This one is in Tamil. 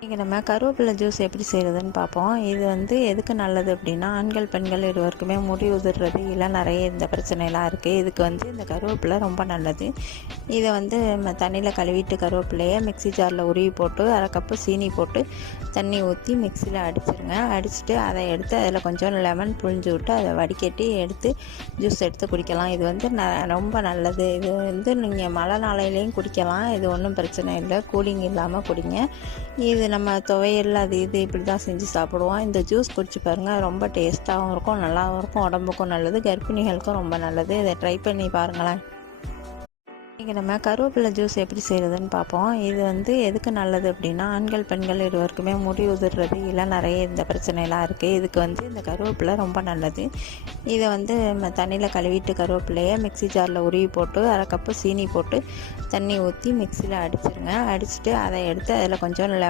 இன்றைக்கி நம்ம கருவேப்பிலை ஜூஸ் எப்படி செய்கிறதுன்னு பார்ப்போம். இது எதுக்கு நல்லது அப்படின்னா, ஆண்கள் பெண்கள் இருவருக்குமே முடி உதிர்றது இல்லை நிறைய இந்த பிரச்சனைலாம் இருக்குது. இதுக்கு இந்த கருவேப்பிலை ரொம்ப நல்லது. இதை நம்ம தண்ணியில் கழுவிட்டு கருவேப்பிலையை மிக்ஸி ஜாரில் உருவி போட்டு 1/2 கப்பு சீனி போட்டு தண்ணி ஊற்றி மிக்சியில் அடிச்சிருங்க. அடிச்சுட்டு அதை எடுத்து அதில் கொஞ்சம் லெமன் புழிஞ்சு விட்டு அதை வடிகட்டி எடுத்து ஜூஸ் எடுத்து குடிக்கலாம். இது ரொம்ப நல்லது. இது நீங்கள் மழை நாளையிலையும் குடிக்கலாம். இது ஒன்றும் பிரச்சனை இல்லை. கூலிங் இல்லாமல் குடிங்க. இது நம்ம துவையல் அது இது இப்படி தான் செஞ்சு சாப்பிடுவோம். இந்த ஜூஸ் குடிச்சு பாருங்கள். ரொம்ப டேஸ்ட்டாகவும் இருக்கும், நல்லாவும் இருக்கும், உடம்புக்கும் நல்லது, கர்ப்பிணிகளுக்கும் ரொம்ப நல்லது. இதை ட்ரை பண்ணி பாருங்களேன். இன்றைக்கி நம்ம கருவேப்பிலை ஜூஸ் எப்படி செய்கிறதுன்னு பார்ப்போம். இது எதுக்கு நல்லது அப்படின்னா, ஆண்கள் பெண்கள் இருவருக்குமே முடி உதிர்றது இல்லை நிறைய இந்த பிரச்சனைலாம் இருக்குது. இதுக்கு இந்த கருவேப்பிலை ரொம்ப நல்லது. இதை நம்ம தண்ணியில் கழுவிட்டு கருவேப்பிலையை மிக்ஸி ஜாரில் உருவி போட்டு 1/2 கப்பு சீனி போட்டு தண்ணி ஊற்றி மிக்சியில் அடிச்சிருங்க. அடிச்சுட்டு அதை எடுத்து அதில் கொஞ்சம்